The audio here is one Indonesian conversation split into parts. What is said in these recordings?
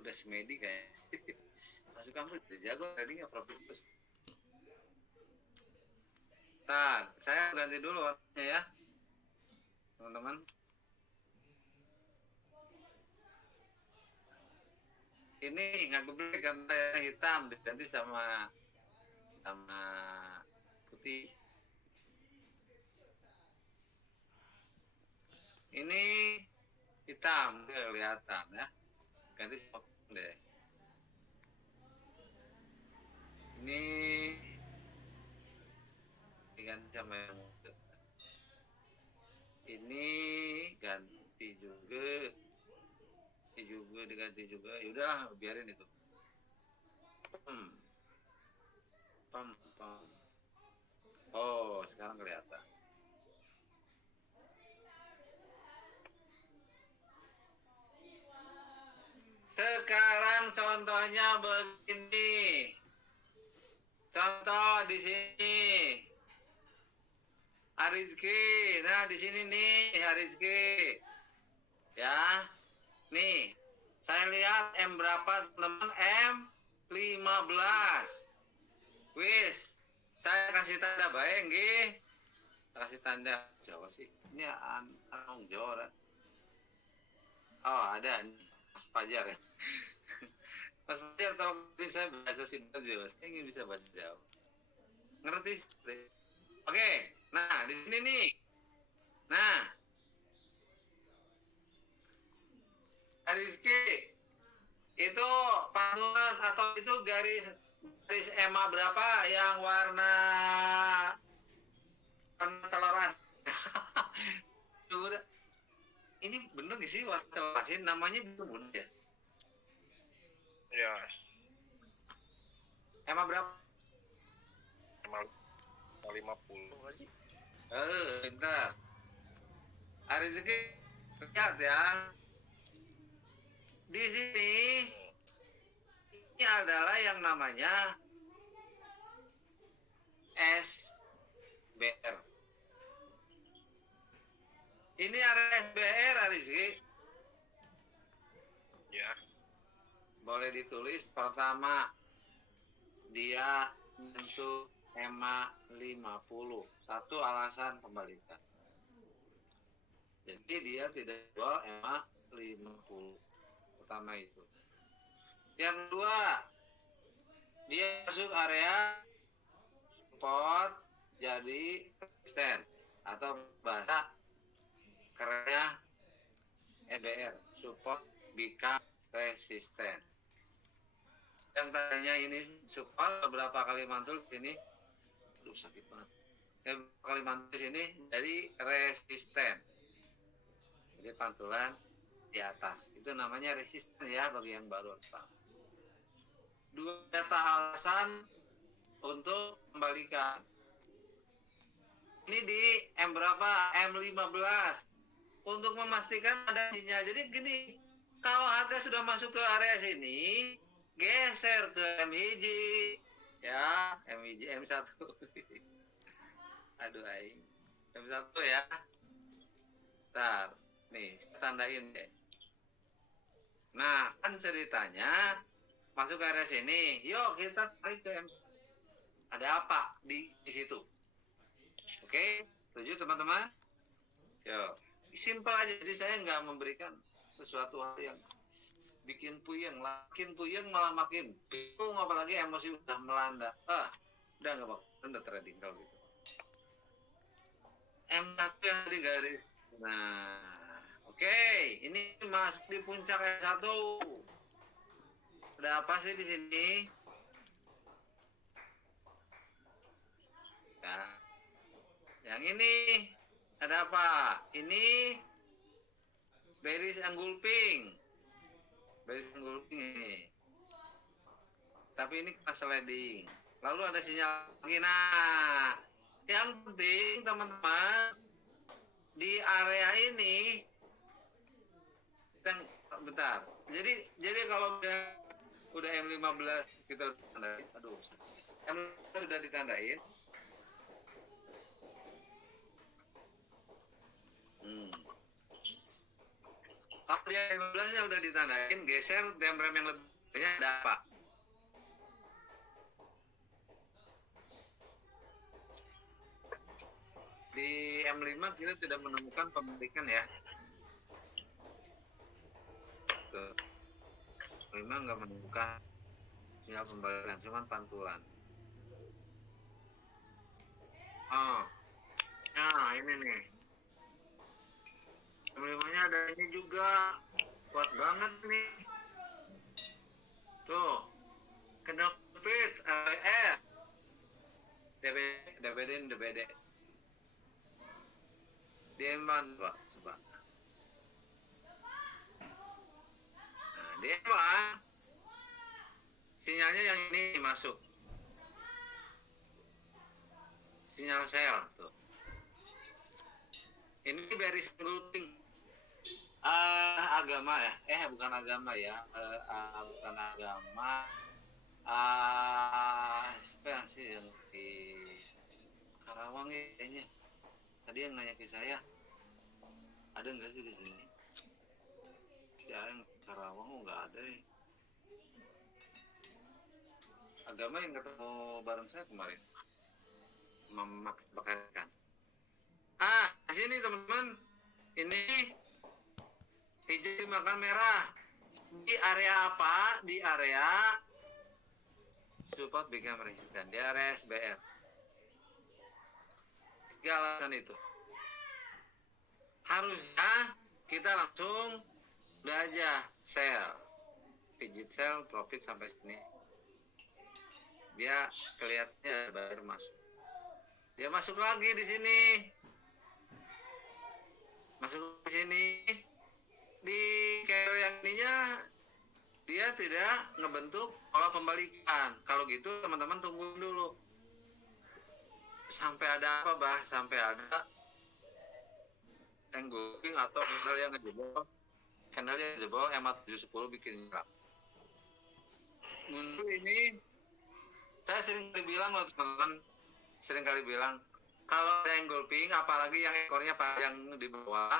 udah semedi kayak masuk kamu udah jago tadi nggak profit. Saya ganti dulu warnanya ya teman-teman. Ini nggak geblek karena hitam diganti sama putih. Ini hitam kelihatan ya, ganti sama deh. Ini diganti sama yang muda. Ini ganti juga, diganti juga. Yaudahlah biarin itu. Oh sekarang kelihatan. Sekarang contohnya begini. Contoh di sini. Harizki. Nah, di sini nih Harizki. Ya. Nih. Saya lihat M berapa, teman-teman? M15. Wis. Saya kasih tanda baik nggih. Kasih tanda Jawa sih. Ini anong Jawa. Oh, ada nih. Mas Fajar ya. Mas Fajar tolong saya bahasa Sunda Jawa. Saya ingin bisa bahasa Jawa. Ngerti? Oke. Nah, di sini nih. Nah. Rizky. Itu pantulan atau itu garis EMA berapa yang warna telur asin? Ini bener gak sih warna telur asin? Namanya bener ya? Ya. EMA berapa? EMA 50 aja. Bentar. Rizky, lihat ya. Di sini ini adalah yang namanya SBR. Ini area SBR, Rizky. Ya. Boleh ditulis pertama dia menyentuh EMA 50. Satu alasan kembalikan. Jadi dia tidak jual EMA 50. Pertama itu. Yang kedua, dia masuk area support jadi resisten atau bahasa kerennya SBR, support become resisten. Yang tadinya ini support beberapa kali mantul sini, aduh sakit banget. Beberapa kali mantul sini jadi resisten. Jadi pantulan di atas. Itu namanya resisten ya bagi yang baru. Dua data alasan untuk kembalikan. Ini di M berapa? M15. Untuk memastikan ada sinyal. Jadi gini, kalau harga sudah masuk ke area sini, geser ke M hiji. Ya, M hiji, M1. Aduh aing. M1 ya. Ntar, nih, tandain deh. Nah, kan ceritanya masuk ke area sini. Yuk kita tarik ke M1. Ada apa di situ? Oke, setuju teman-teman? Yuk. Simpel aja, jadi saya nggak memberikan sesuatu hal yang bikin puyeng, malah makin bingung, apalagi emosi udah melanda. Udah nggak bakal, udah trading kalau gitu. M1 yang tadi garis. Nah, oke, ini masuk di puncak M1. Ada apa sih di sini? Nah, yang ini ada apa? Ini bearish engulfing ini. Tapi ini kena sliding. Lalu ada sinyal lagi. Nah, yang penting teman-teman di area ini bentar. Jadi kalau udah M15 kita udah tandain. Aduh. M15 sudah ditandain. Kalau dia 15-nya udah ditandain, geser rem yang lebihnya ada apa? Di M5 kita tidak menemukan pembalikan ya. Tuh. M5 nggak menemukan sinyal pembalikan, cuma pantulan. Oh, nah ini nih. M5-nya ada ini juga, kuat banget nih. Tuh, kendal fit, LR, DBD. DM1, Pak, coba. Nah, DM1, sinyalnya yang ini masuk. Sinyal sel, tuh. Ini bearish grouping. Agama ya? Bukan agama ya. Bukan agama. Siapa sih yang di Karawang ya kayaknya? Tadi yang nanya ke saya, ada nggak sih di sini? Ya yang Karawang nggak ada ya. Agama yang ketemu bareng saya kemarin, memakai-pakaikan. Di sini teman-teman, ini hijau dimakan merah. Di area apa? Di area support become resistant. Di area SBR. 3 alasan itu. Harusnya kita langsung udah aja sell. Pijit sell, profit sampai sini. Dia kelihatannya baru masuk. Dia masuk lagi di sini. Masuk di sini. Di candle yang ininya dia tidak ngebentuk pola pembalikan. Kalau gitu teman-teman tungguin dulu. Sampai ada apa, Bah? Sampai ada engulfing atau candle yang ngejebol. Candle yang jebol MA710 bikin nyerap. Untuk ini saya sering kali bilang loh teman-teman, kalau ada engulfing, apalagi yang ekornya panjang di bawah,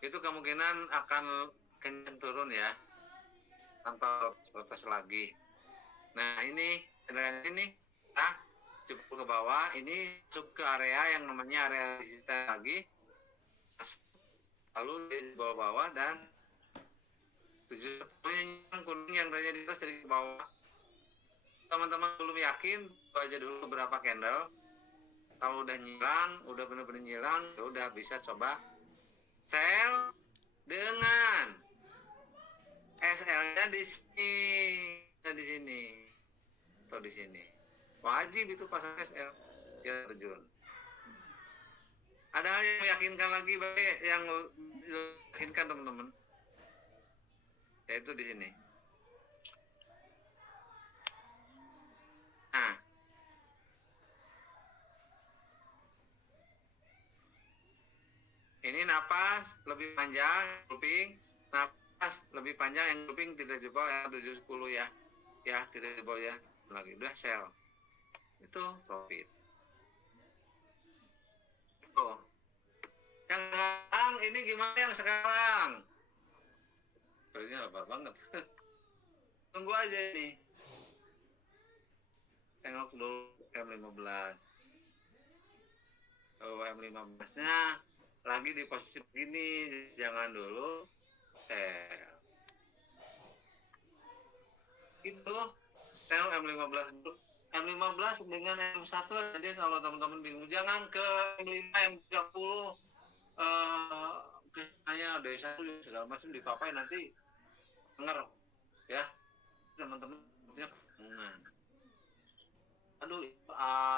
itu kemungkinan akan kencang turun ya, tanpa protes lagi. Nah ini cukup ke bawah, ini masuk ke area yang namanya area resisten lagi, lalu di bawah dan 7 kuning yang tadi di atas dari bawah. Teman-teman belum yakin, aja dulu beberapa candle. Kalau udah nyilang, udah benar-benar nyilang, ya udah bisa coba sell dengan SL-nya di sini, atau di sini. Wajib itu pasang SL, ya terjun. Ada hal yang meyakinkan lagi, baik yang meyakinkan teman-teman, yaitu di sini. Nah, ini napas lebih panjang, looping, napas lebih panjang, yang looping tidak jebol yang 710 ya. Ya, tidak jebol ya. Lagi udah sell. Itu profit. Tuh. Yang sekarang ini gimana yang sekarang? Sebenarnya lebar banget. Tunggu aja ini. Tengok dulu M15. M15-nya lagi di posisi begini, jangan dulu sell. Itu sell M15 dulu. M15 dengan M1, jadi kalau teman-teman bingung, jangan ke M5, M30 kayak desa segala macam dipapai nanti denger ya teman-teman, punya kebingungan. Aduh,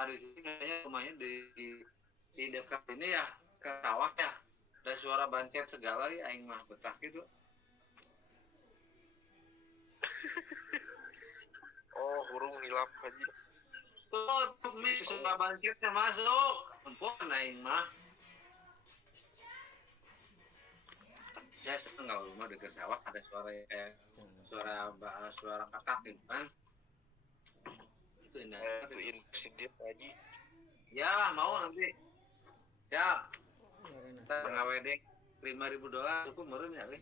di sini kayaknya rumahnya di dekat ini ya, ke sawah ya, ada suara bantet segala ya, aing mah betah gitu. Oh, hurung nilap aja. Tuh, suara bantetnya masuk, ampun aing mah. Saya seneng kalau rumah dekat sawah ada suara kayak suara kakak gitu kan. Itu indah. Itu insiden aja. Ya mau nanti. Ya. Kita ngawedek $5.000 cukup meureun ya, weh.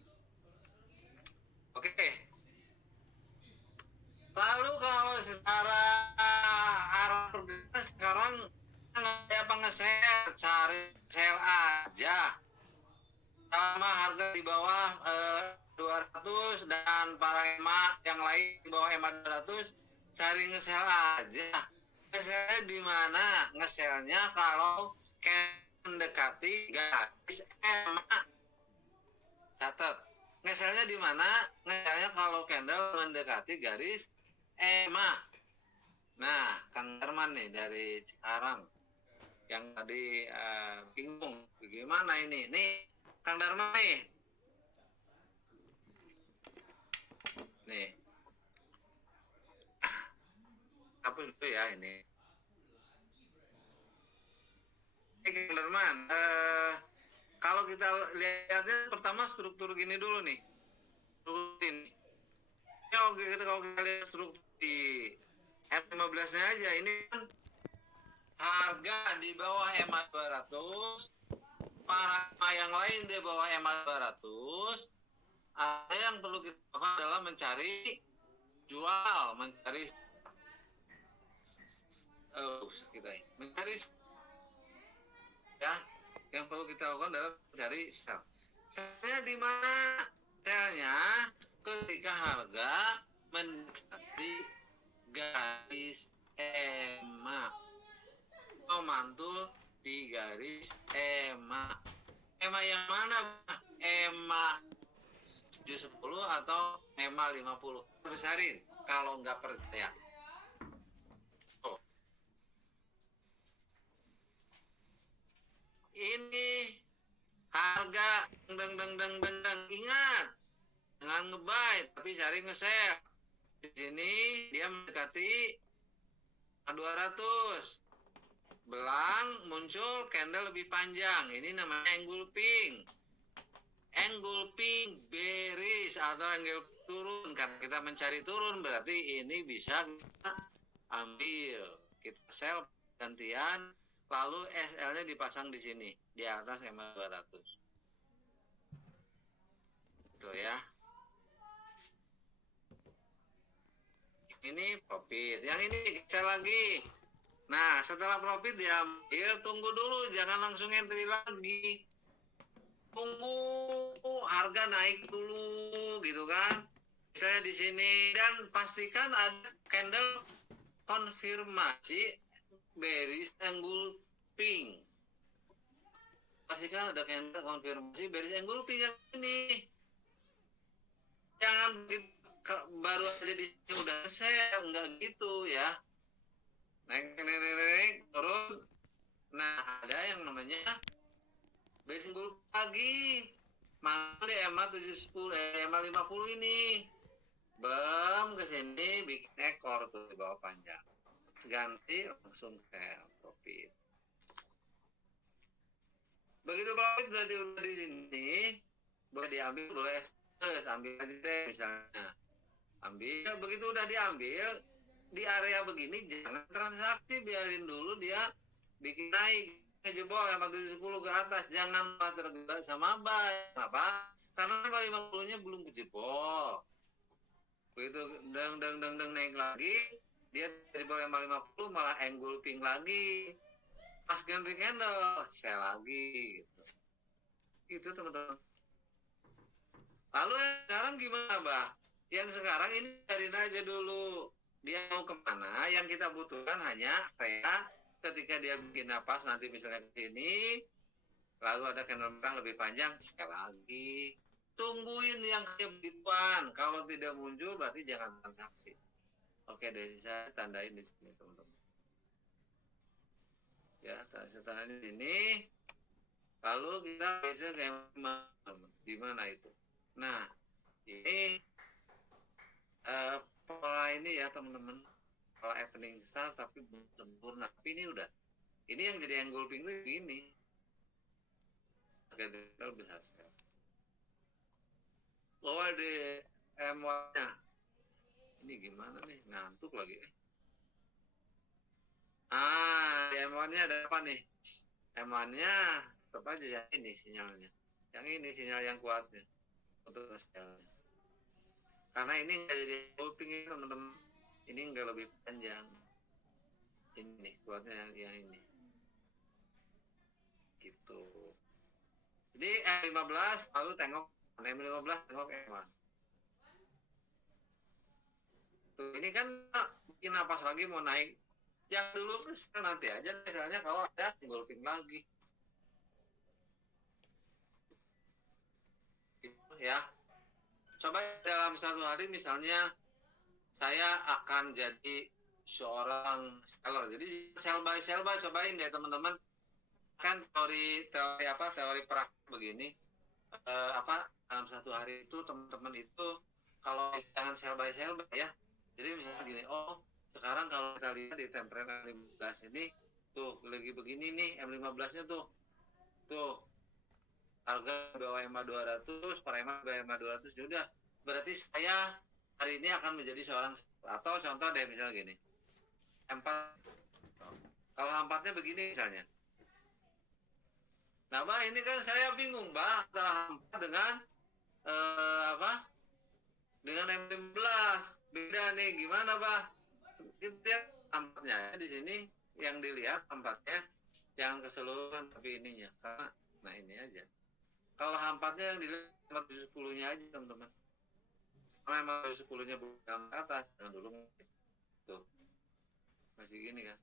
cari sel aja. Sama harga di bawah 200 dan para EMA yang lain di bawah EMA 200 cari ngesel aja. Ngeselnya di mana? Ngeselnya kalau mendekati garis EMA. Catat. Ngeselnya di mana? Ngeselnya kalau candle mendekati garis EMA. Nah, Kang Darman nih dari Cikarang yang tadi bingung bagaimana ini. Nih, Kang Darman nih. Nih. Hapus dulu ya ini. Kang Darman, kalau kita lihatnya pertama struktur gini dulu nih. Struktur ini. Kalau kita lihat struktur di F15-nya aja, ini kan harga di bawah EMA 200, para yang lain di bawah EMA 200, ada yang perlu kita lakukan adalah mencari jual, mencari mencari ya, yang perlu kita lakukan adalah mencari sell. Selnya di mana? Selnya ketika harga mendekati garis EMA, mantul di garis EMA. EMA yang mana? EMA 710 atau EMA 50? Besarin kalau nggak percaya. Ini harga ingat, jangan nge-buy tapi cari nge-sell. Di sini dia mendekati 200. Belang muncul candle lebih panjang. Ini namanya engulfing. Engulfing bearish atau engulfing turun. Karena kita mencari turun berarti ini bisa kita ambil. Kita sell gantian. Lalu SL-nya dipasang di sini, di atas EMA 200. Itu ya. Ini profit. Yang ini sell lagi. Nah, setelah profit diambil, tunggu dulu, jangan langsung entry lagi. Tunggu harga naik dulu, gitu kan? Misalnya di sini, dan pastikan ada candle konfirmasi bearish engulfing. Pastikan ada candle konfirmasi bearish engulfing yang ini. Jangan baru aja di sini udah selesai, enggak gitu ya. Naik, turun. Nah, ada yang namanya bearish engulfing lagi. Mana di EMA 710, EMA 50 ini. Bam, ke sini bikin ekor tuh di bawah panjang. Ganti langsung sell profit. Begitu profit udah di sini, boleh diambil, boleh ambil aja deh misalnya. Ambil, begitu udah diambil di area begini jangan transaksi, biarin dulu dia bikin naik ngejebol yang 710 ke atas, jangan tergesa sama buy. Kenapa? Karena 50-nya belum kejebol. Begitu deng naik lagi, dia jebol yang 50 malah engulfing lagi. Pas ganti candle, sell lagi gitu. Itu teman-teman. Lalu sekarang gimana, Bah? Yang sekarang ini biarin aja dulu. Dia mau kemana? Yang kita butuhkan hanya area ketika dia bikin napas nanti misalnya ke sini, lalu ada candle merah lebih panjang, sell lagi. Tungguin yang kayak begituan. Kalau tidak muncul berarti jangan transaksi. Oke deh, saya tandain di sini teman-teman. Ya, saya tandain di sini. Lalu kita bisa kayak di mana itu? Nah, ini pola ini ya teman-teman, pola evening star tapi belum sempurna. Tapi ini udah, ini yang jadi engulfing itu ini. Kita bisa sell. Oh, ada M1-nya. Ini gimana nih? Ngantuk lagi. Di M1-nya ada apa nih? M1-nya tetap aja yang ini sinyalnya. Yang ini sinyal yang kuatnya. Untuk sinyalnya. Karena ini nggak jadi engulfing ini teman-teman. Ini nggak lebih panjang. Ini nih kuatnya yang ini. gitu. Jadi M15 lalu tengok M15 tengok M1. Tuh, ini kan bikin napas lagi mau naik. Yang dulu nanti aja misalnya kalau ada golping lagi. Gitu ya. Coba dalam satu hari misalnya saya akan jadi seorang seller. Jadi sell by cobain deh teman-teman. Kan teori praktik begini. Dalam satu hari itu teman-teman itu kalau jangan sell by ya. Jadi misalnya gini, oh sekarang kalau kita lihat di template M15 ini tuh lagi begini nih M15-nya tuh harga bawah EMA 200 per EMA bawah EMA 200 sudah berarti saya hari ini akan menjadi seorang atau contoh deh misalnya gini M4 kalau M4-nya begini misalnya. Nah Mbak ini kan saya bingung Mbak antara M4 dengan dengan M15 beda nih gimana Mbak? Kita M4-nya di sini yang dilihat M4-nya yang keseluruhan tapi ininya karena nah ini aja. Kalau M4-nya yang dilihat 710-nya aja teman-teman. Memang 710-nya bukan ke atas jangan dulu tuh masih gini kan.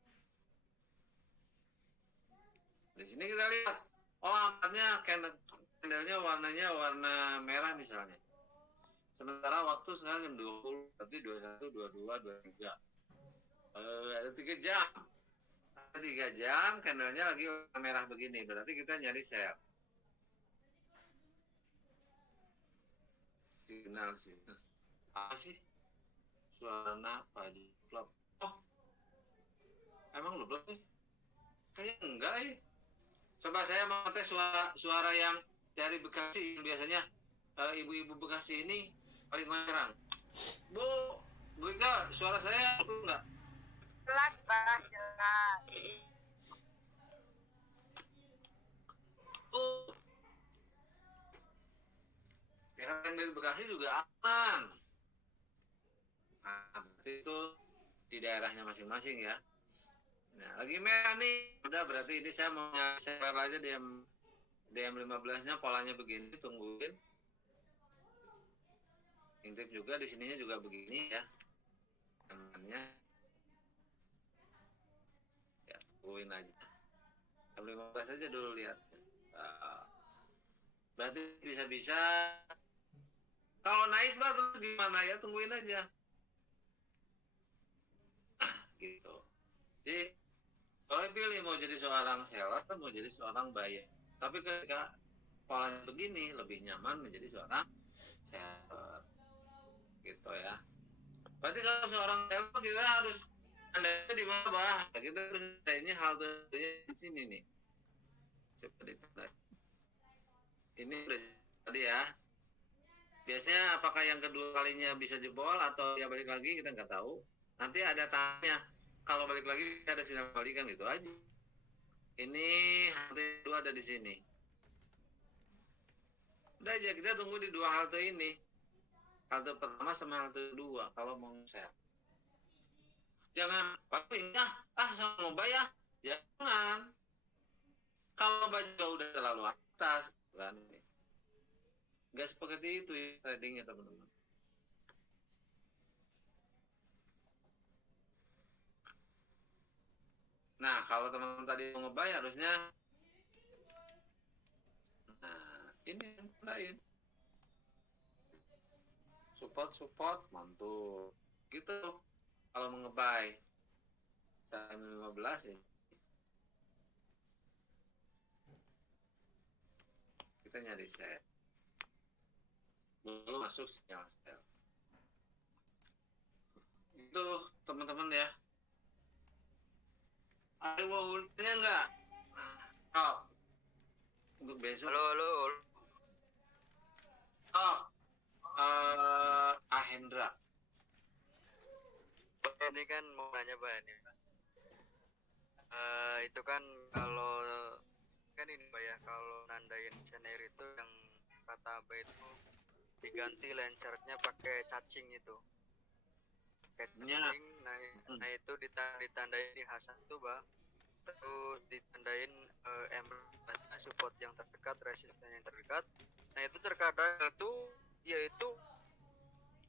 Di sini kita lihat oh M4-nya candlenya warnanya warna merah misalnya. Sementara waktu sekarang jam 20, berarti 21, 22, 23. Ada 3 jam. Ada 3 jam, candlenya lagi warna merah begini. Berarti kita nyari sell. Signal. Apa sih? Suara apa? Flop. Oh, emang lu blok sih? Kayaknya enggak ya. Coba saya mau tes suara yang dari Bekasi. Biasanya ibu-ibu Bekasi ini paling ngerang. Bu Ika, suara saya enggak? Jelas banget, jelas. Yang dari Bekasi juga aman. Nah, berarti itu di daerahnya masing-masing ya. Nah, lagi merah nih. Udah berarti ini saya mau share aja DM15-nya polanya begini, tungguin. Intip juga di sininya juga begini ya. Temannya. Ya, tungguin aja. DM15 aja dulu lihat. Berarti bisa-bisa kalau naik Mbak terus gimana ya? Tungguin aja. Gitu. Jadi kalau pilih mau jadi seorang seller atau mau jadi seorang buyer. Tapi ketika polanya begini lebih nyaman menjadi seorang seller. Gitu ya. Berarti kalau seorang seller kita harus andanya di mana bah? Kita harus ini halte di sini nih. Coba ditandai. Ini udah tadi ya. Biasanya apakah yang kedua kalinya bisa jebol atau dia balik lagi kita nggak tahu. Nanti ada tanya. Kalau balik lagi ada sinyal balikan gitu aja. Ini halte 2 ada di sini. Udah aja kita tunggu di 2 halte ini. Halte pertama sama halte 2 kalau mau share. Jangan, sama mau bayar. Jangan. Kalau baju udah terlalu atas kan. Gak seperti itu ya tradingnya teman-teman. Nah kalau teman-teman tadi mau ngebay harusnya ini yang lain support mantul gitu kalau mau ngebay saya 15 ya kita nyari set dulu masuk sinyal sell itu teman-teman ya. Ada wawulnya enggak? Oh. Untuk besok. Halo. Oh. Ahendra. Ini kan mau nanya Pak ini. Itu kan kalau kan ini Pak ya, kalau nandain scenario itu yang kata Abah itu diganti lancernya pakai cacing itu. Pakai cacing, nah itu ditandain di Hasan tuh Pak. Terus ditandain support yang terdekat, resisten yang terdekat. Nah itu terkadang itu yaitu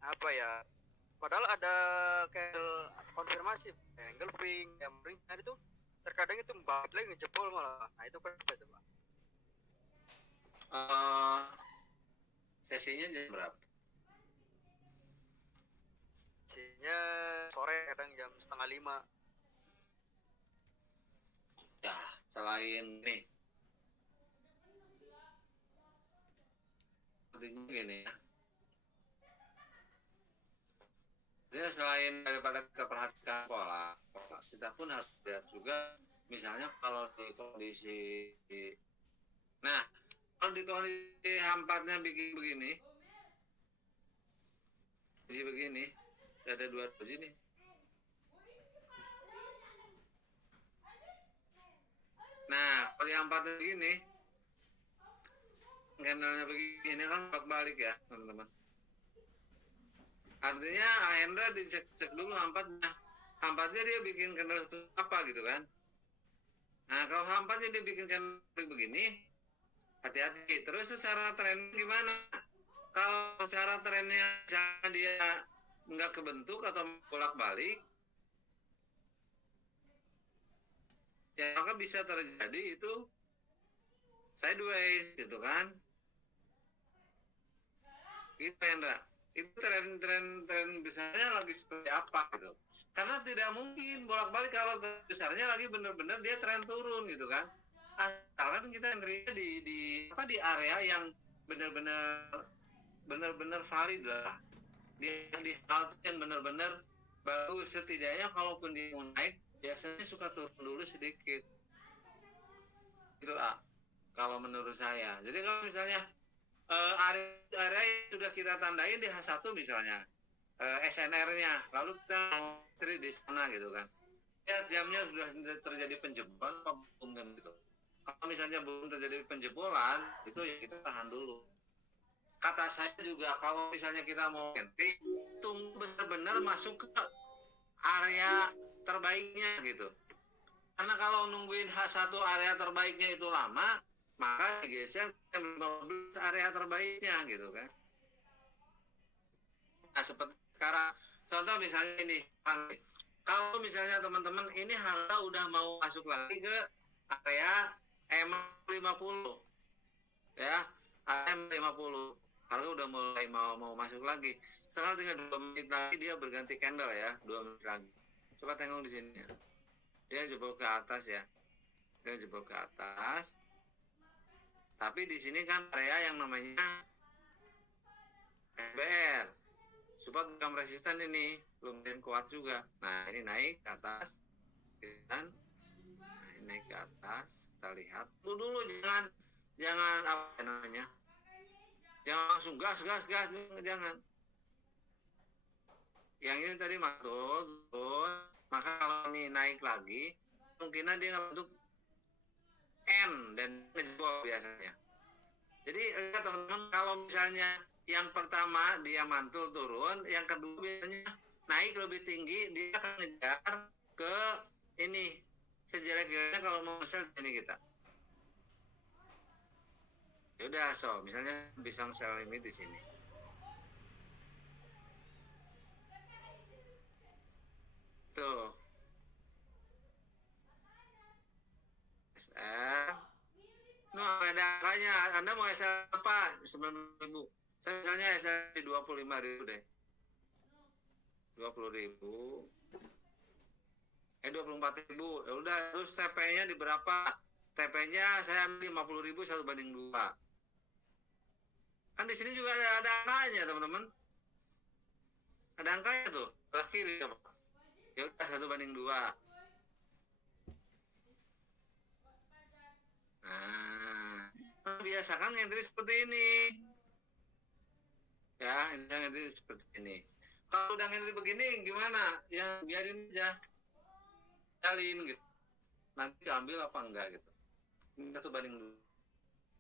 apa ya, padahal ada kayak konfirmasi angle ping yang itu terkadang itu balik lagi ngejebol malah. Nah itu kenapa itu Pak? Sesinya jam berapa? Sesinya sore, kadang jam 4:30. Ya, selain nih, pentingnya gini ya. Jadi selain daripada kita perhatikan pola, kita pun harus lihat juga, misalnya kalau di kondisi, nah kalau di kondisi hampatnya bikin begini, ada dua biji nih. Nah, kalau di hampatnya begini, candlenya begini kan balik ya, teman-teman. Artinya Hendra dicek dulu hampatnya. Hampatnya dia bikin candle apa gitu kan. Nah, kalau hampatnya dia bikin candle begini, hati-hati. Terus secara tren gimana? Kalau secara trennya misalnya dia nggak kebentuk atau bolak-balik, ya maka bisa terjadi itu sideways gitu kan. Gitu Hendra. Itu tren besarnya lagi seperti apa gitu. Karena tidak mungkin bolak-balik kalau besarnya lagi benar-benar dia tren turun gitu kan. Asalkan kita entry di area yang benar-benar valid lah. Di halte yang benar-benar bagus, setidaknya kalaupun dia mau naik biasanya suka turun dulu sedikit. Itu kalau menurut saya. Jadi kalau misalnya area yang sudah kita tandain di H1 misalnya SNR-nya, lalu kita mau entry di sana gitu kan, ya jamnya sudah terjadi penjebolan apa belum kan gitu. Kalau misalnya belum terjadi penjebolan, itu ya kita tahan dulu. Kata saya juga kalau misalnya kita mau entry, tunggu benar-benar masuk ke area terbaiknya gitu. Karena kalau nungguin H1 area terbaiknya itu lama, maka digeser ke 15 area terbaiknya gitu kan. Nah seperti sekarang, contoh misalnya ini, kalau misalnya teman-teman ini harga udah mau masuk lagi ke area M50 ya, M50 harga udah mulai mau masuk lagi. Sekarang tinggal 2 menit lagi dia berganti candle ya, 2 menit lagi. Coba tengok di sini ya. Dia jebol ke atas ya. Dia jebol ke atas. Tapi di sini kan area yang namanya SBR. Support bukan resisten ini, belum kuat juga. Nah, ini naik ke atas. Kan? Nah, ini naik ke atas. Kita lihat. Dulu jangan apa namanya? Jangan langsung gas, jangan. Yang ini tadi masuk, maka kalau ini naik lagi, kemungkinan dia nggak bentuk N dan ngejebol biasanya. Jadi lihat teman-teman, kalau misalnya yang pertama dia mantul turun, yang kedua biasanya naik lebih tinggi, dia akan ngejar ke ini sejelek-jeleknya kalau mau sell ini kita. Ya udah, so misalnya bisa sell limit di sini. Tuh. SR. No, ada angkanya. Anda mau SR apa? 9.000. Saya misalnya SR di 25.000 deh. 20.000. 24.000. Ya udah, terus TP-nya di berapa? TP-nya saya ambil 50.000 1/2. Kan di sini juga ada angkanya, teman-teman. Ada angkanya tuh, belah kiri apa? Ya udah 1/2. Nah, biasakan entry seperti ini. Ya, entry seperti ini. Kalau udah entry begini gimana? Ya biarin aja. Jalin gitu. Nanti ambil apa enggak gitu. 1/2.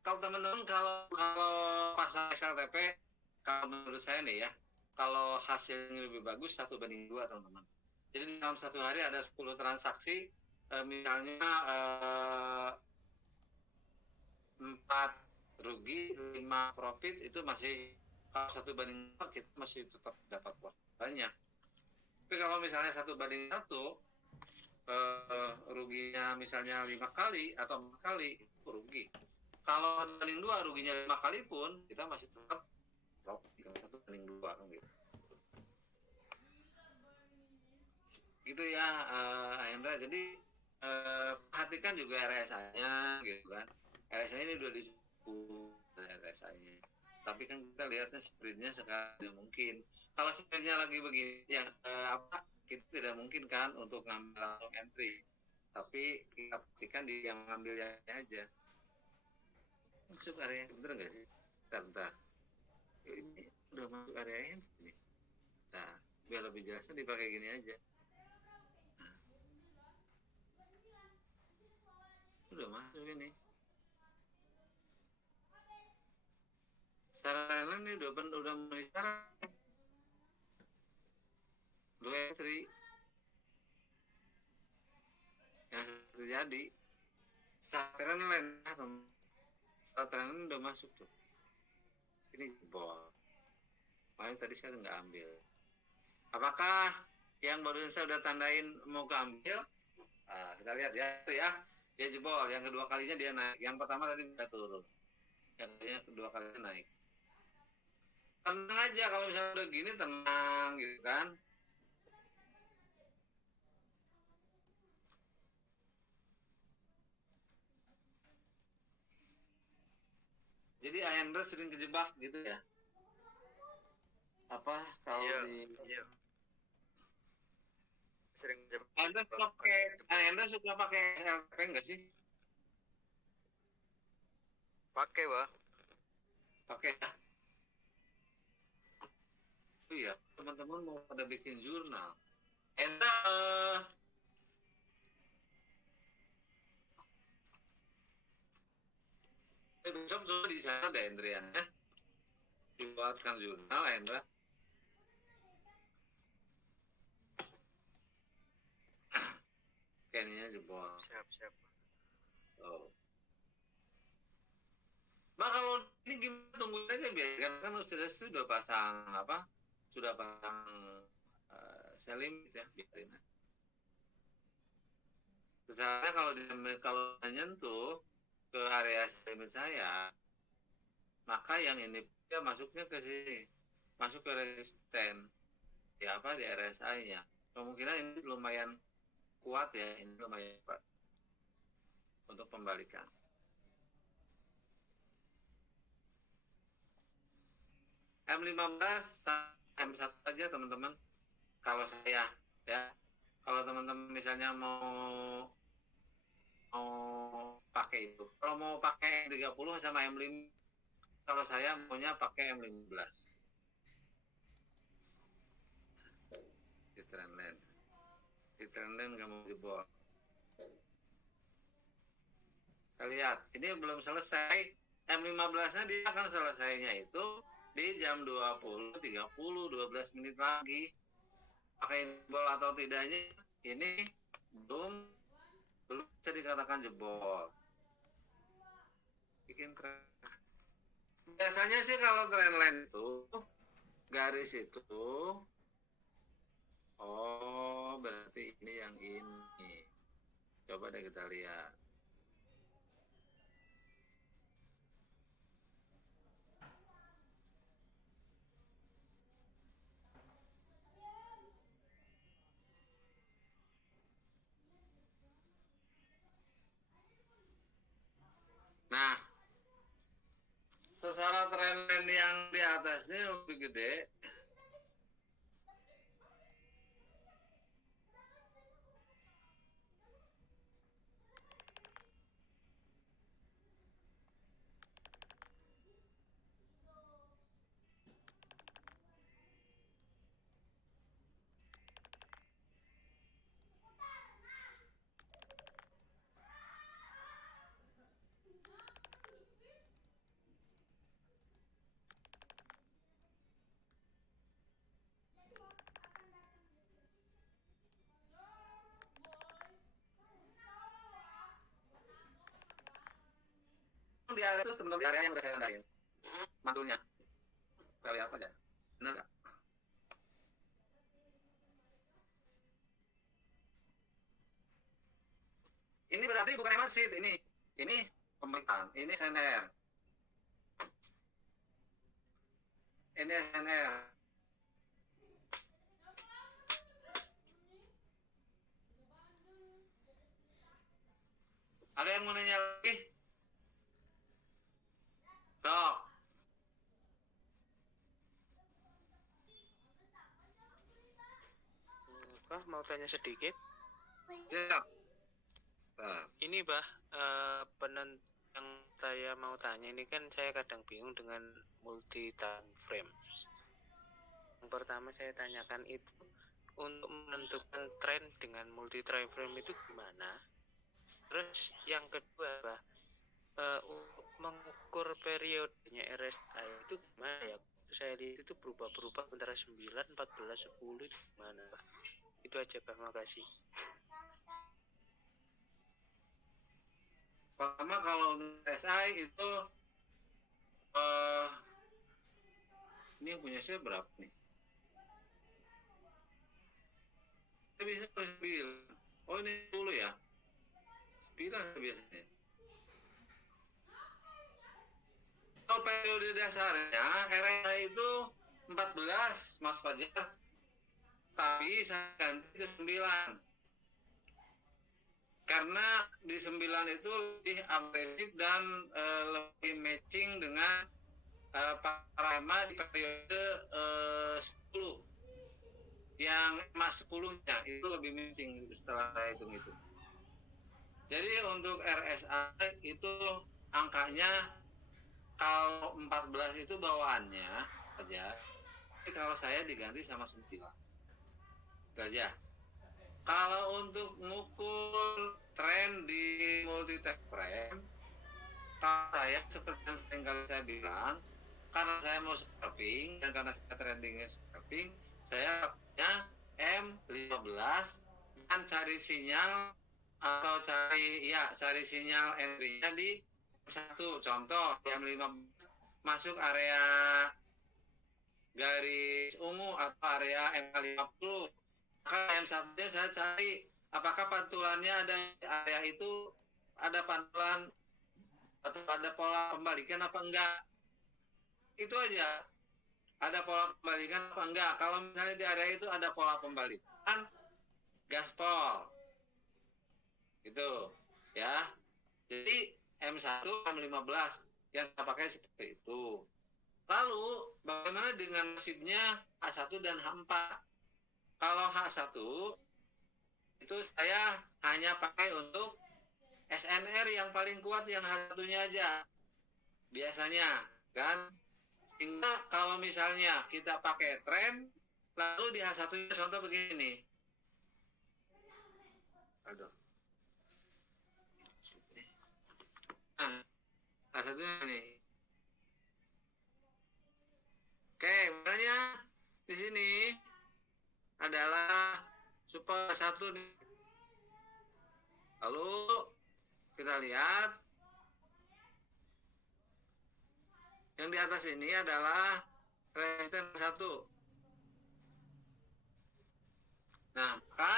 Kalau teman-teman kalau pasang SLTP, kalau menurut saya nih ya, kalau hasilnya lebih bagus 1/2 teman-teman. Jadi dalam satu hari ada 10 transaksi, misalnya 4 rugi 5 profit itu masih, kalau 1:4 kita masih tetap dapat profit banyak. Tapi kalau misalnya 1:1 ruginya misalnya 5 kali atau 4 kali itu rugi. Kalau 1:2 ruginya 5 kali pun kita masih tetap profit 1:2 gitu. Gitu ya Hendra. Jadi perhatikan juga RSI-nya gitu kan. RSI ini udah disebut RSI-nya. Tapi kan kita lihatnya sprintnya sekarang tidak mungkin. Kalau sprintnya lagi begini, yang kita tidak mungkin kan untuk ngambil langsung entry. Tapi kita pastikan di yang ngambilnya aja. Masuk area, bener nggak sih? Bentar. Ini udah masuk area ini. Nah, biar lebih jelasnya dipakai gini aja. Udah masuk ini. Secara ini udah mulai sekarang. Untuk entry yang terjadi sasaran lain udah masuk tuh. Ini jebol. Makanya tadi saya nggak ambil. Apakah yang baru saya udah tandain mau keambil? Kita lihat ya. Dia jebol. Yang kedua kalinya dia naik. Yang pertama tadi udah turun. Yang kedua kalinya naik. Tenang aja kalau misalnya udah gini, tenang gitu kan. Jadi Ahendra sering kejebak gitu ya? Apa kalau iya. Sering kejebak. Ahendra suka pakai SLP nggak sih? Pakai, Bah. Pakai ya? Oh iya, teman-teman mau pada bikin jurnal. Ahendra besok coba di sana deh Hendrian ya. Dibuatkan jurnal Hendra. Kayaknya jebol. Siap. Oh. Bah kalau ini gimana, tungguin aja biar kan sudah pasang selim ya, biarin. Misalnya kalau nyentuh ke area limit saya, maka yang ini dia masuknya ke sini, masuk ke resisten ya di RSI-nya. Kemungkinan ini lumayan kuat ya, ini lumayan kuat untuk pembalikan. M15 M1 aja teman-teman. Kalau saya ya, kalau teman-teman misalnya mau pakai itu. Kalau mau pakai 30 sama M5, kalau saya maunya pakai M15. Di trendline nggak mau jebol. Kita lihat, ini belum selesai. M15-nya dia akan selesainya itu di jam 20.30, 12 menit lagi. Pakai jebol atau tidaknya, ini belum bisa dikatakan jebol. Bikin tren. Biasanya sih kalau trendline itu garis itu, berarti ini yang ini. Coba deh kita lihat. Nah, secara trendline yang di atasnya lebih gede. di area itu teman-teman di area yang udah saya tandain mantulnya. Kita lihat aja. Benar nggak? Ini berarti bukan emansit ini. Ini pembalikan. Ini SNR. Ini SNR. Ada yang mau nanya lagi? Dok. Bah, mau tanya sedikit. Siap. Ini bah, yang saya mau tanya ini kan saya kadang bingung dengan multi time frame. Yang pertama saya tanyakan itu untuk menentukan tren dengan multi time frame itu gimana? Terus yang kedua bah, untuk mengukur periodenya RSI itu gimana ya? Saya lihat itu berubah-berubah antara 9, 14, 10 itu gimana bah? Itu aja bah, makasih. Pertama kalau SI itu ini yang punya saya berapa nih? Saya bisa ke 9. Oh ini dulu ya. 9 biasanya. Kalau periode dasarnya RSI itu 14 Mas Fajar. Tapi saya ganti ke 9. Karena di 9 itu lebih agresif dan lebih matching dengan parama di periode 10. Yang emas 10-nya itu lebih matching setelah saya hitung itu. Jadi untuk RSI itu angkanya kalau 14 itu bawaannya aja. Tapi kalau saya diganti sama 9. Itu aja. Kalau untuk mengukur tren di multi time frame, kalau saya seperti yang sering kali saya bilang, karena saya mau scalping dan karena saya trendingnya scalping, saya pakainya M15 dan cari sinyal atau cari sinyal entry-nya di satu. Contoh M15 masuk area garis ungu atau area M50. Maka M1-nya saya cari apakah pantulannya ada area itu ada pantulan atau ada pola pembalikan apa enggak. Itu aja. Ada pola pembalikan apa enggak. Kalau misalnya di area itu ada pola pembalikan, gaspol. Gitu. Ya. Jadi M1, M15 yang saya pakai seperti itu. Lalu bagaimana dengan nasibnya H1 dan H4? Kalau H1 itu saya hanya pakai untuk SNR yang paling kuat yang H1-nya aja. Biasanya kan. Sehingga kalau misalnya kita pakai tren lalu di H1-nya contoh begini. Aduh. Nah, H1-nya ini. Oke, misalnya di sini adalah super 1. Lalu kita lihat yang di atas ini adalah resisten 1. Nah, maka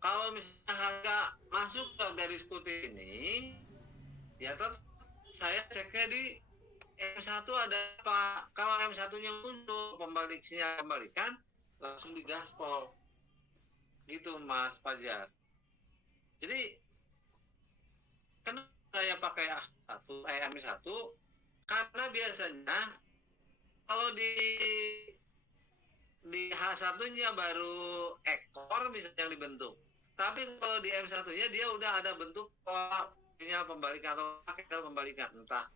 kalau misalnya harga masuk ke garis putih ini, ya tetap saya ceknya di M1 ada apa? Kalau M1-nya muncul pembalikan langsung digaspol. Gitu Mas Fajar. Jadi kenapa saya pakai M1? Karena biasanya kalau di H1-nya baru ekor misalnya yang dibentuk. Tapi kalau di M1-nya dia udah ada bentuk pola sinyal pembalikan atau pakai pembalikan, entah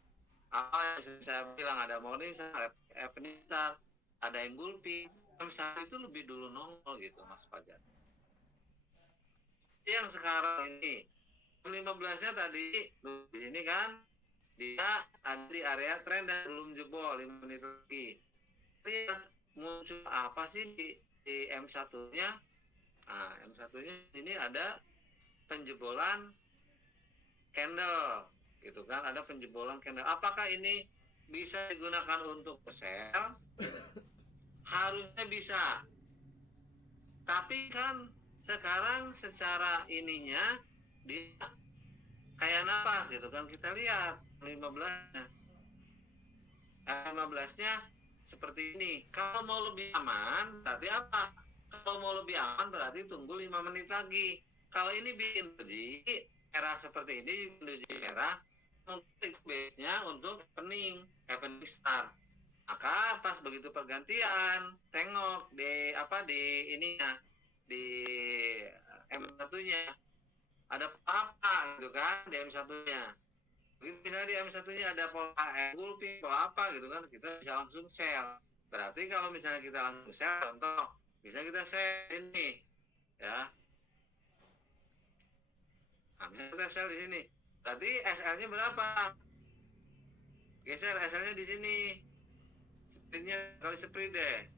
apa yang saya bilang ada morning star, evening star, ada yang gulping. M1 itu lebih dulu nongol gitu Mas Fajar. Yang sekarang ini 15-nya tadi di sini kan dia ada di area tren dan belum jebol 5 menit lagi. Lihat muncul apa sih di M1-nya? Nah, M1-nya ini ada penjebolan candle gitu kan, ada penjebolan kernel. Apakah ini bisa digunakan untuk sel? Harusnya bisa. Tapi kan sekarang secara ininya dia kayak napas gitu kan, kita lihat 15-nya. 15-nya seperti ini. Kalau mau lebih aman berarti apa? Kalau mau lebih aman berarti tunggu 5 menit lagi. Kalau ini bikin uji merah seperti ini, menuju merah, mungkin base-nya untuk happening start. Maka pas begitu pergantian, tengok di ininya, di M1-nya ada apa gitu kan, di M1-nya. Misalnya di M1-nya ada pola engulfing, pola apa gitu kan, kita bisa langsung sel. Berarti kalau misalnya kita langsung sel, contoh, misalnya kita sel ini, ya. Nah, misalnya kita sel di sini, berarti SL-nya berapa? Geser SL-nya di sini. Sprintnya kali sprint deh.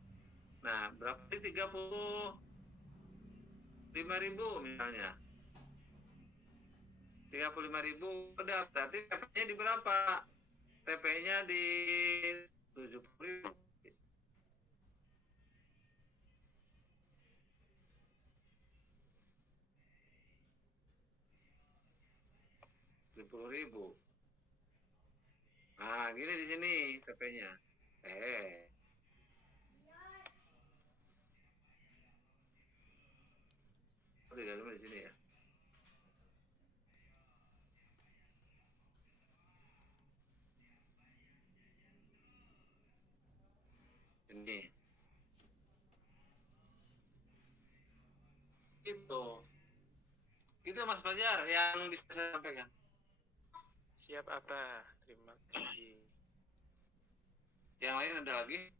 Nah, berapa? 35.000 misalnya. 35.000 udah, berarti TP-nya di berapa? TP-nya di 70.000. Ribu. Nah, gini di sini TP-nya. Di dalamnya di sini ya. Ini. Itu Mas Fajar yang bisa saya sampaikan. Siap Abah, terima kasih. Yang lain ada lagi?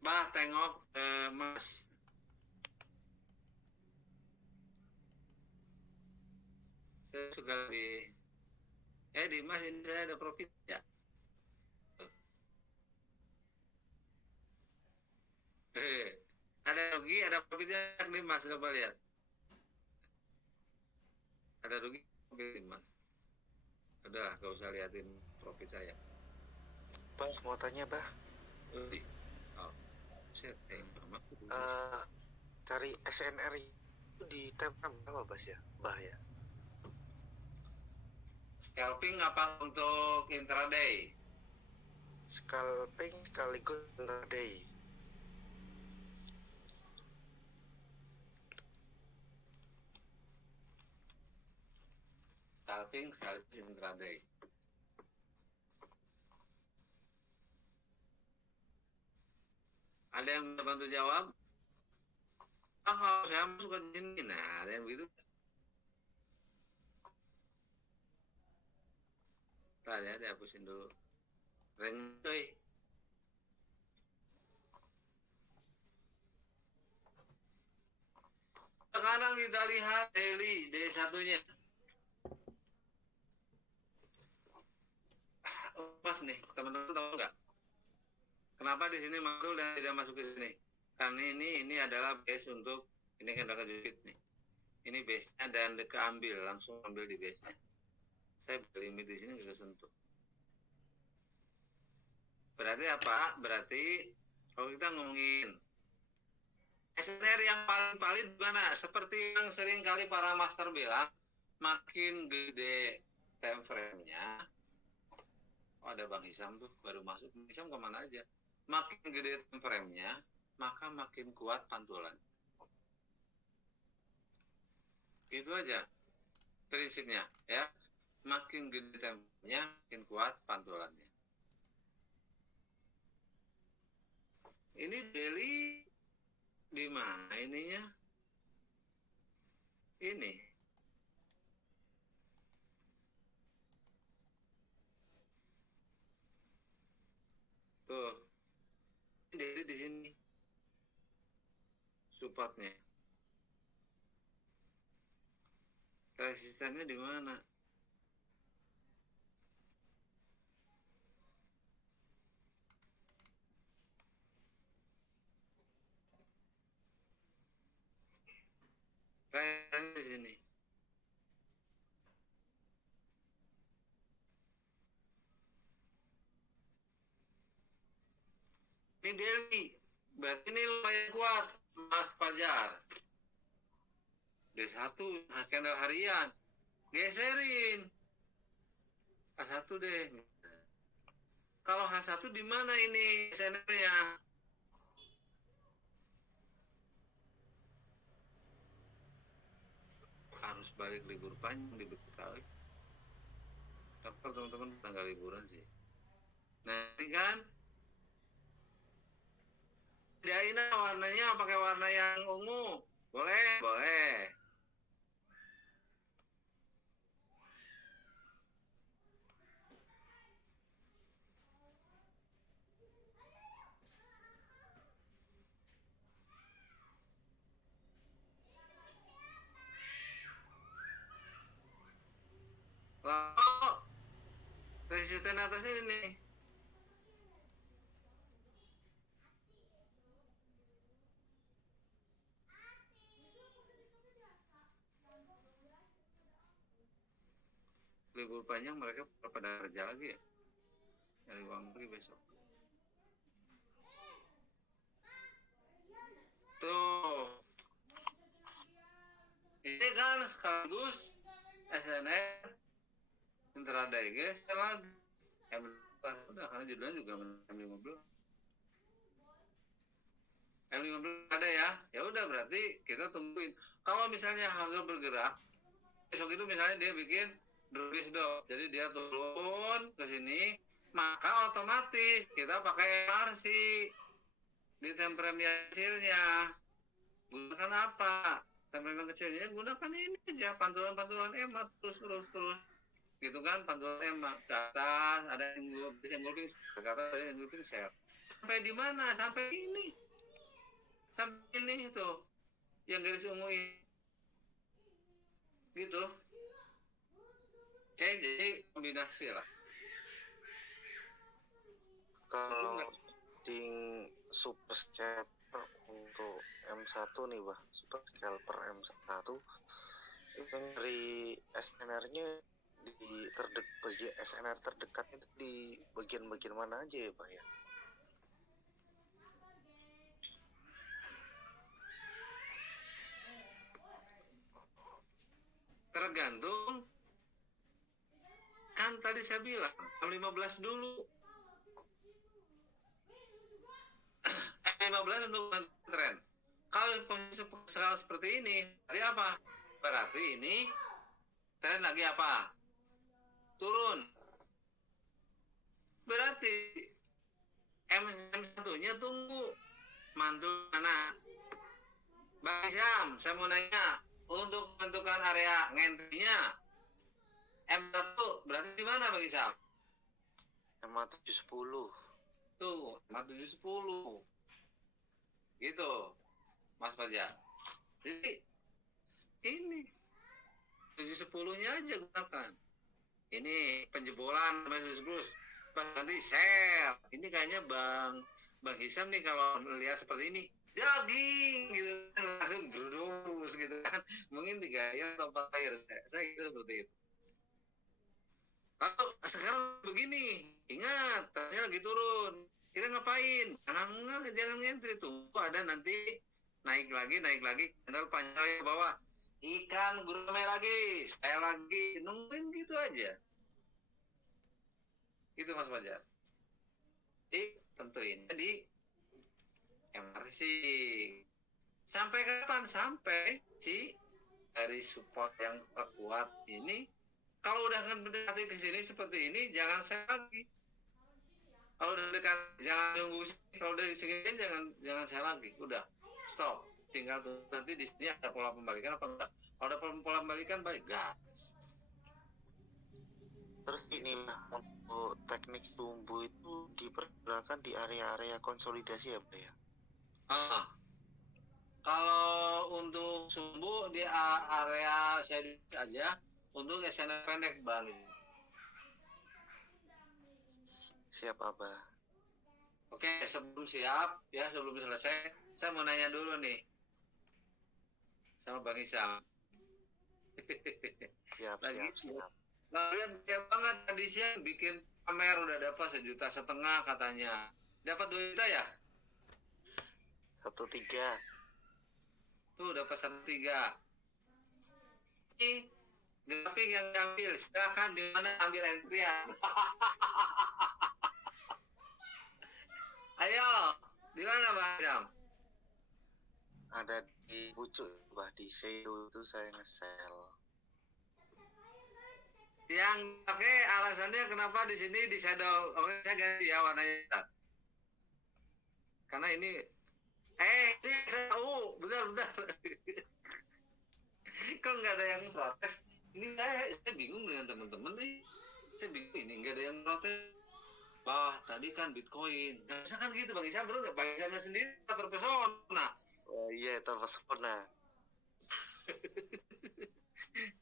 Bah, tengok Mas. Saya suka lebih. Di Mas ini saya ada profit ya. Ada rugi, ada profitnya nih Mas, coba lihat. Ada rugi, profit Mas. Udah, gak usah liatin profit saya. Bah, mau tanya bah. Cari SNR itu di Telegram apa Bas ya? Bah ya. Scalping apa untuk intraday? Scalping sekaligus intraday. Scalping sekaligus intraday. Ada yang bisa bantu jawab? Kalau saya masuk ke sini, nah ada yang begitu. Tadi ya, dihapusin dulu. Rencoy. Sekarang kita lihat daily D1-nya. Pas nih, teman-teman tahu nggak? Kenapa di sini masuk dan tidak masuk ke sini? Karena ini adalah base untuk, ini kan udah kejepit nih. Ini base-nya dan keambil, langsung ambil di base-nya. Saya limit di sini juga sentuh. Berarti apa? Berarti kalau kita ngomongin SNR yang paling valid mana? Seperti yang sering kali para master bilang, makin gede time frame-nya. Oh, ada Bang Isam tuh baru masuk. Bang Isam kemana aja? Makin gede time frame-nya, maka makin kuat pantulan. Itu aja prinsipnya ya. Makin gede time frame-nya, makin kuat pantulannya. Ini daily di mana ininya? Ini. Tuh. Ini di sini. Supportnya. Resistannya di mana? Resistannya di sini. Ini daily. Berarti ini lumayan kuat, Mas Fajar. D1 candle harian. Geserin. H1 deh. Kalau H1 di mana ini SNR-nya? Harus balik libur panjang di Betawi. Tapi teman-teman nggak liburan sih. Nah ini kan bedain warnanya pakai warna yang ungu. Boleh, boleh. Lalu resisten atas ini nih. Libur panjang mereka pada kerja lagi ya, nyari uang lagi besok. Tuh, ini kan sekaligus SNR intraday guys, lagi udah karena judulnya juga M15. M15 ada ya, ya udah berarti kita tungguin. Kalau misalnya harga bergerak, besok itu misalnya dia bikin drop dong, jadi dia turun ke sini, maka otomatis kita pakai MRC di time frame yang kecilnya. Gunakan apa? Time frame yang kecilnya gunakan ini aja, pantulan-pantulan EMA terus gitu kan, pantulan EMA ke atas ada yang engulfing, ke atas ada yang engulfing share. Sampai di mana? Sampai ini itu yang garis ungu ini gitu. Oke, jadi kombinasi lah. Kalau di super scalper untuk M1 nih bah, super scalper M1 itu dari SNR-nya di bagian SNR terdekat itu di bagian-bagian mana aja ya bah ya? Tergantung, kan tadi saya bilang 15 dulu. 15 untuk tren. Kalau posisi skala seperti ini, berarti apa? Berarti ini tren lagi apa? Turun. Berarti M1-nya tunggu. Mantul mana? Bang Syam, saya mau nanya, untuk menentukan area ngentry-nya M1 berarti di mana Bang Syam? M710. Tuh, M710. Gitu, Mas Fajar. Jadi ini 710-nya aja gunakan. Ini penjebolan M710. Pas nanti sell. Ini kayaknya Bang Hisam nih kalau melihat seperti ini, jogging gitu kan, langsung terus gitu kan, mungkin 3 ayam atau 4 air saya gitu seperti itu. Kalau sekarang begini, ingat tanya lagi turun, kita ngapain? Jangan ngentri, tunggu ada nanti naik lagi candle panjang ke bawah, ikan gurame lagi, saya lagi nungguin gitu aja. Gitu Mas Fajar. Jadi tentuin di MRC sampai kapan? Sampai si dari support yang kuat ini, kalau udah mendekati ke sini seperti ini, jangan saya lagi. Kalau udah dekat, jangan nunggu. Kalau udah di sini jangan saya lagi. Udah stop. Tinggal nanti di sini ada pola pembalikan apa enggak. Kalau ada pola pembalikan baik gas. Terus ini lah, untuk teknik tumbuh itu dipergunakan di area-area konsolidasi ya Pak ya? Kalau untuk sumbu di area saya aja, untuk SNR pendek Bang. Siap Abah. Oke, sebelum selesai, saya mau nanya dulu nih sama Bang Isam. Siap. Kalian kaya banget tadi siang bikin pamer udah dapat 1,5 juta katanya. Dapat 2 juta ya? 13. Tuh dapat 13. Ini grafik yang diambil, silakan di mana ambil antrian. Ayo, di mana Bang Jam? Ada di pucuk, bah, di shadow itu saya nge-sell. Yang pakai alasannya kenapa di sini di shadow? Oke, saya ganti ya warnanya. Karena ini ini saya tahu, bentar. Kok nggak ada yang protes? Ini saya bingung dengan teman-teman nih. Saya bingung ini nggak ada yang protes. Bah, tadi kan Bitcoin. Harusnya kan gitu Bang Isam, bener nggak? Bang Isam sendiri terpesona. Oh iya, terpesona.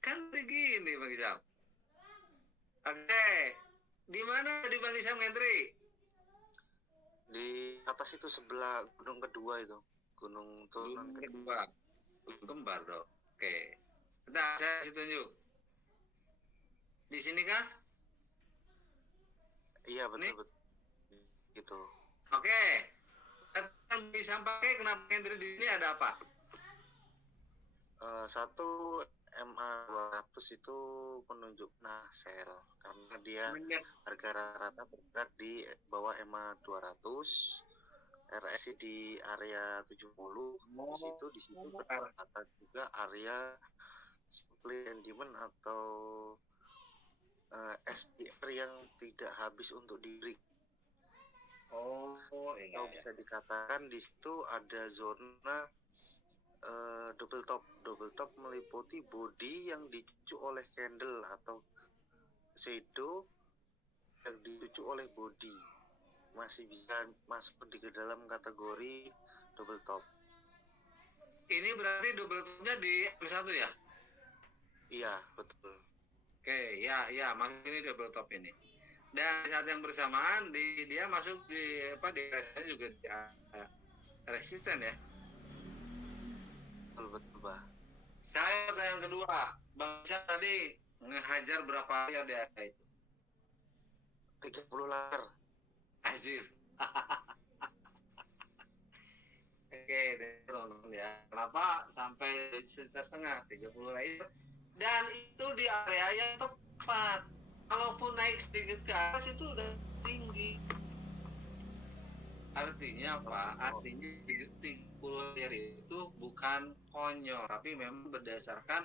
Kan begini Bang Isam. Oke, di mana di Bang Isam ngantri? Di atas itu sebelah gunung kedua itu. Gunung turunan Gunung kedua. kedua. Gunung kembar dong. Oke. Bentar, saya kasih tunjuk. Di sini kah? Iya, Ini? betul. Gitu. Oke. Yang bisa pakai kenapa ngantri di sini ada apa? Satu MA 200 itu menunjuk sell karena dia harga rata-rata bergerak di bawah MA 200, RSI di area 70, di situ tercatat juga area supply and demand atau SPR yang tidak habis untuk diri. Iya. Atau bisa dikatakan di situ ada zona double top meliputi body yang dicucuk oleh candle atau shadow yang dicucuk oleh body, masih bisa masuk di dalam kategori double top. Ini berarti double topnya di M1 ya? Iya, betul. Oke, ya, masuk ini double top ini. Dan saat yang bersamaan dia masuk di resisten juga di resisten ya. Betul, Bah. Saya pertanyaan kedua, Bang Isa tadi ngehajar berapa hari ada itu? 30 layar. Azir. Oke, teman-teman ya. Kenapa sampai setengah 30 layar? Dan itu di area yang tepat. Kalaupun naik sedikit ke atas itu udah tinggi. Artinya apa? Artinya 30 layar itu bukan konyol, tapi memang berdasarkan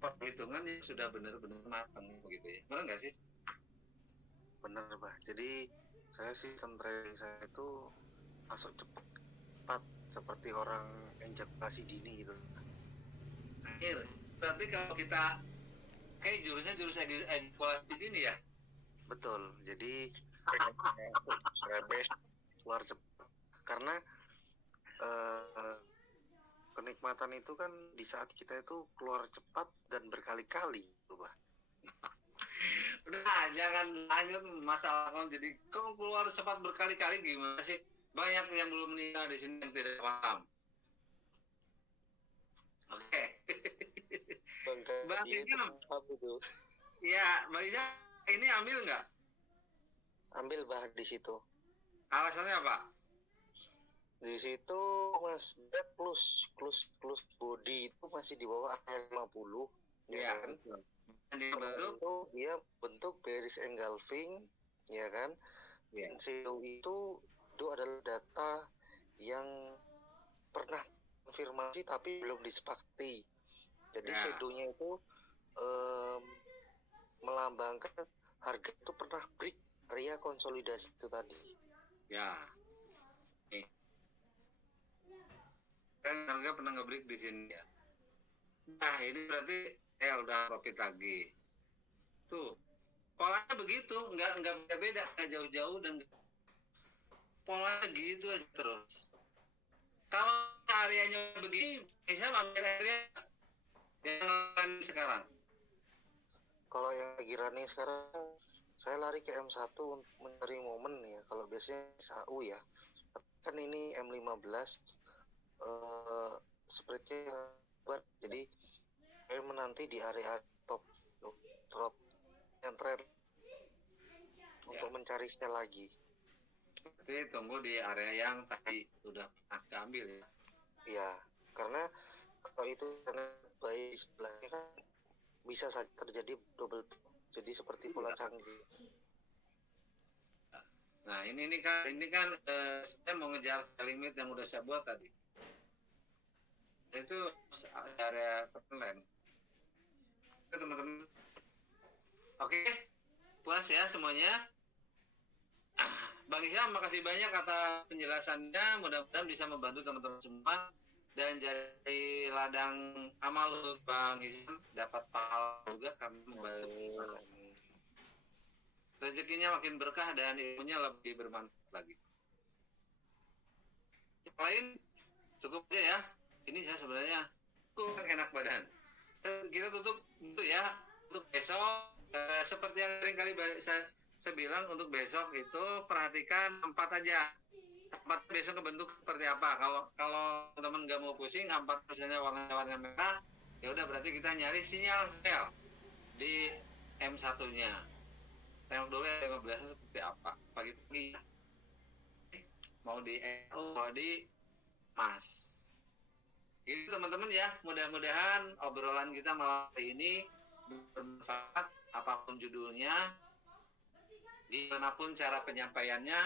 perhitungan yang sudah benar-benar matang begitu ya. Benar nggak sih? Benar, Bah. Jadi saya sistem trading saya itu masuk cepat seperti orang ejakulasi dini gitu. Akhir. Berarti kalau kita kayak jurusan ejakulasi dini ya? Betul. Jadi keluar cepat karena kenikmatan itu kan di saat kita itu keluar cepat dan berkali-kali, Bah. Udah, jangan lanjut masalah kamu. Jadi kamu keluar cepat berkali-kali gimana sih? Banyak yang belum menikah di sini yang tidak paham. Oke. Bang Isam. Ya, Bang Isam, ini ambil nggak? Ambil, Bah, di situ. Alasannya apa? Di situ Mas plus body itu masih di bawah area 50, ya kan? Dia bentuk bearish engulfing, ya kan? Yeah. Shadow itu adalah data yang pernah konfirmasi tapi belum disepakati. Jadi shadow-nya itu melambangkan harga itu pernah break area konsolidasi itu tadi. Ya. Nih. Kan harga pernah nge-break di sini ya. Nah, ini berarti udah profit lagi. Tuh. Polanya begitu, nggak beda-beda, nggak jauh-jauh dan polanya gitu aja terus. Kalau areanya begini, bisa ambil area yang lain sekarang. Kalau yang lagi running sekarang, saya lari ke M1 untuk mencari momen ya. Kalau biasanya SAU ya. Kan ini M15 spreadnya buat, jadi saya menanti di area top drop yang trend untuk mencari sell lagi. Berarti tunggu di area yang tadi sudah pernah keambil ya. Iya, karena kalau itu karena bayi sebelahnya kan bisa saja terjadi double tap. Jadi seperti pola canggih. Nah ini kan saya mau ngejar limit yang udah saya buat tadi. Itu area terland. Oke teman-teman. Oke, puas ya semuanya. Bang Isyam, makasih banyak atas penjelasannya. Mudah-mudahan bisa membantu teman-teman semua dan jadi ladang amal untuk Bang Isyam dapat pahala juga karena membantu. Rezekinya makin berkah dan ilmunya lebih bermanfaat lagi. Yang lain cukup aja ya. Ini saya sebenarnya kurang enak badan. Kita tutup dulu ya untuk besok. Seperti yang sering kali saya bilang untuk besok itu perhatikan 4 aja. 4 besok kebentuk seperti apa. Kalau teman nggak mau pusing, 4 misalnya warna-warna merah, ya udah berarti kita nyari sinyal sel di M1-nya. Tengok dulu ya 15 seperti apa. Pagi-pagi mau di mau di Mas. Gitu teman-teman ya. Mudah-mudahan obrolan kita malam hari ini bermanfaat apapun judulnya. Dimanapun cara penyampaiannya,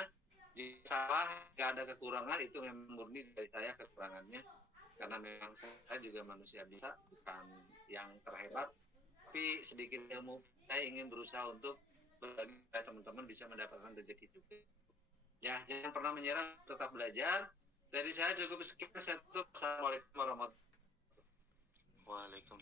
jika salah, jika ada kekurangan itu memang murni dari saya kekurangannya. Karena memang saya juga manusia biasa, bukan yang terhebat. Tapi sedikit ilmu saya ingin berusaha untuk bagi teman-teman bisa mendapatkan rezeki juga. Ya, jangan pernah menyerah, tetap belajar. Dari saya cukup sekian. Saya tutup. Assalamualaikum warahmatullahi wabarakatuh. Waalaikumsalam.